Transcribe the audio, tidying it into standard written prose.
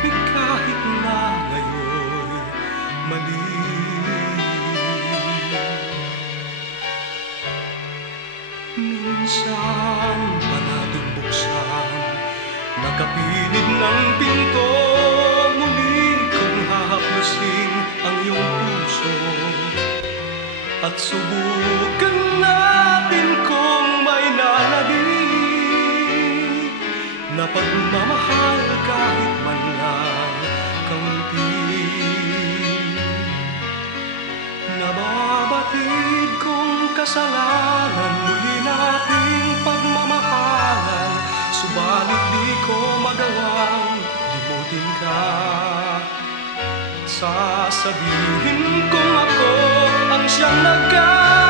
pag-ibig kahit na ngayon'y mali. Minsan pa natin buksan, nakapilit ng pinto, muli kong hahaplusin ang iyong puso. At subukan natin kung may nanalig na pagmamahal kahit man lang kaunti. Nababatid kong kasalanan, muli nating pagmamahalan, subalit di ko magawang limutin ka. Sasabihin kong ako ang siyang nagkasala.